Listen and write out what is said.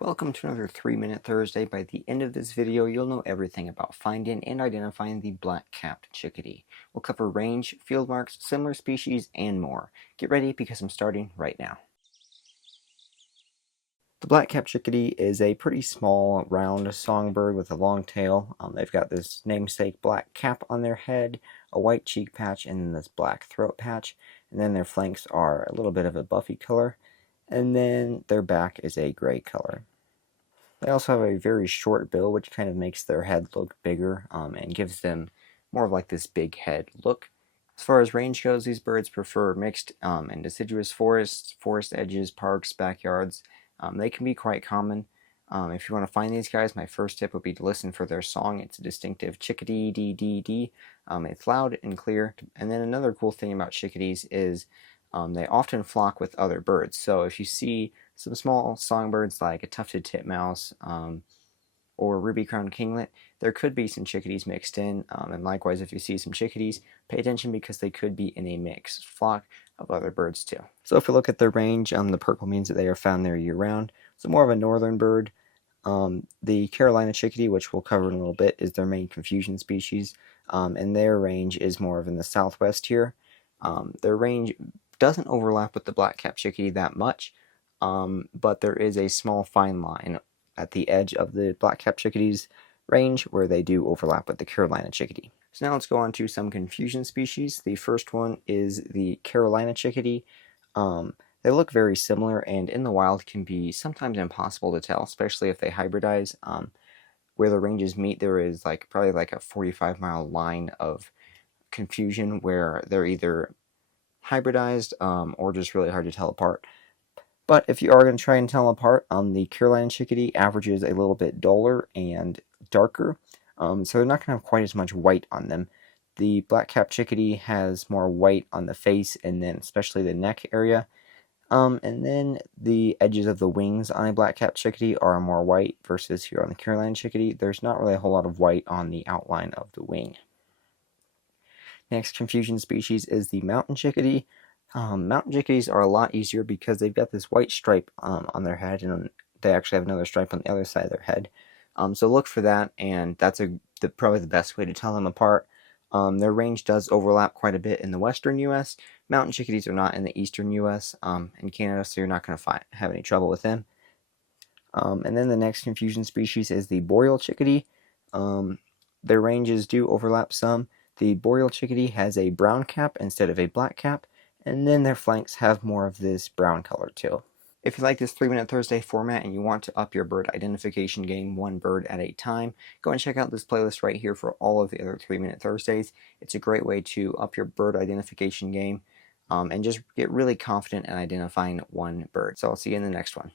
Welcome to another 3-Minute Thursday. By the end of this video, you'll know everything about finding and identifying the Black Capped Chickadee. We'll cover range, field marks, similar species, and more. Get ready because I'm starting right now. The Black Capped Chickadee is a pretty small, round songbird with a long tail. They've got this namesake black cap on their head, a white cheek patch, and then this black throat patch. And then their flanks are a little bit of a buffy color. And then their back is a gray color. They also have a very short bill, which kind of makes their head look bigger and gives them more of like this big head look. As far as range goes, these birds prefer mixed and deciduous forests, forest edges, parks, backyards. They can be quite common. If you want to find these guys, my first tip would be to listen for their song. It's a distinctive chickadee, dee, dee, dee. It's loud and clear. And then another cool thing about chickadees is they often flock with other birds. So if you see some small songbirds like a tufted titmouse or ruby-crowned kinglet, there could be some chickadees mixed in. And likewise, if you see some chickadees, pay attention because they could be in a mixed flock of other birds too. So if we look at their range, the purple means that they are found there year-round. So more of a northern bird. The Carolina chickadee, which we'll cover in a little bit, is their main confusion species, and their range is more of in the southwest here. Their range doesn't overlap with the Black Capped Chickadee that much, but there is a small fine line at the edge of the Black Capped Chickadee's range where they do overlap with the Carolina chickadee. So now let's go on to some confusion species. The first one is the Carolina chickadee. They look very similar and in the wild can be sometimes impossible to tell, especially if they hybridize. Where the ranges meet, there is probably like a 45-mile line of confusion where they're either hybridized or just really hard to tell apart. But if you are going to try and tell them apart, the Carolina chickadee averages a little bit duller and darker, so they're not going to have quite as much white on them. The Black Capped Chickadee has more white on the face and then especially the neck area. And then the edges of the wings on a Black Capped Chickadee are more white versus here on the Carolina chickadee. There's not really a whole lot of white on the outline of the wing. Next confusion species is the mountain chickadee. Mountain chickadees are a lot easier because they've got this white stripe on their head, and they actually have another stripe on the other side of their head. So look for that, and that's probably the best way to tell them apart. Their range does overlap quite a bit in the western U.S. Mountain chickadees are not in the eastern U.S. And Canada, so you're not going to have any trouble with them. And then the next confusion species is the boreal chickadee. Their ranges do overlap some. The boreal chickadee has a brown cap instead of a black cap, and then their flanks have more of this brown color too. If you like this 3-Minute Thursday format and you want to up your bird identification game one bird at a time, go and check out this playlist right here for all of the other 3-Minute Thursdays. It's a great way to up your bird identification game and just get really confident in identifying one bird. So I'll see you in the next one.